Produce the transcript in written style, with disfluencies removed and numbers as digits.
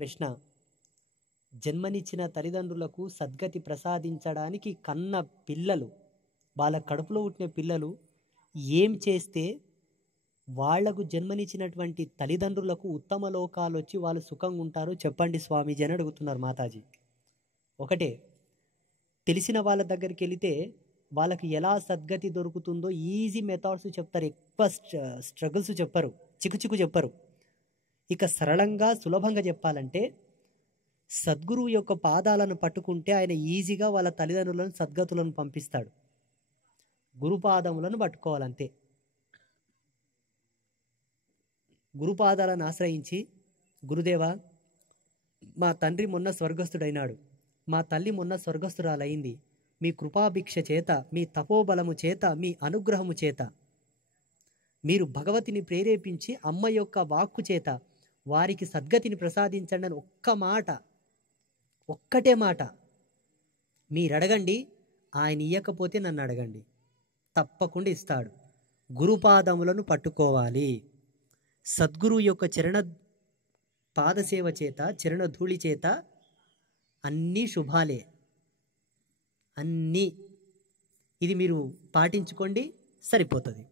ప్రశ్న. జన్మనిచ్చిన తల్లిదండ్రులకు సద్గతి ప్రసాదించడానికి కన్న పిల్లలు, వాళ్ళ కడుపులో పుట్టిన పిల్లలు ఏం చేస్తే వాళ్లకు జన్మనిచ్చినటువంటి తల్లిదండ్రులకు ఉత్తమ లోకాలు వచ్చి వాళ్ళు సుఖంగా ఉంటారో చెప్పండి స్వామీజీ అని అడుగుతున్నారు మాతాజీ. ఒకటే, తెలిసిన వాళ్ళ దగ్గరికి వెళితే వాళ్ళకి ఎలా సద్గతి దొరుకుతుందో ఈజీ మెథడ్స్ చెప్తారు, ఎక్కువ స్ట్రగుల్స్ చెప్పరు, చిక్కు చెప్పరు. ఇక సరళంగా సులభంగా చెప్పాలంటే సద్గురువు యొక్క పాదాలను పట్టుకుంటే ఆయన ఈజీగా వాళ్ళ తల్లిదండ్రులను సద్గతులను పంపిస్తాడు. గురుపాదములను పట్టుకోవాలంతే. గురుపాదాలను ఆశ్రయించి, గురుదేవా మా తండ్రి మొన్న స్వర్గస్థుడైనాడు, మా తల్లి మొన్న స్వర్గస్థురాలైంది, మీ కృపాభిక్ష చేత, మీ తపోబలము చేత, మీ అనుగ్రహము చేత మీరు భగవతిని ప్రేరేపించి అమ్మ యొక్క వాక్కు చేత వారికి సద్గతిని ప్రసాదించండి అని ఒక్కటే మాట మీరు అడగండి. ఆయన ఇయ్యకపోతే నన్ను అడగండి, తప్పకుండా ఇస్తాడు. గురుపాదములను పట్టుకోవాలి. సద్గురువు యొక్క చరణ పాదసేవ చేత, చరణ ధూళి చేత అన్నీ శుభాలే, అన్నీ. ఇది మీరు పాటించుకోండి, సరిపోతుంది.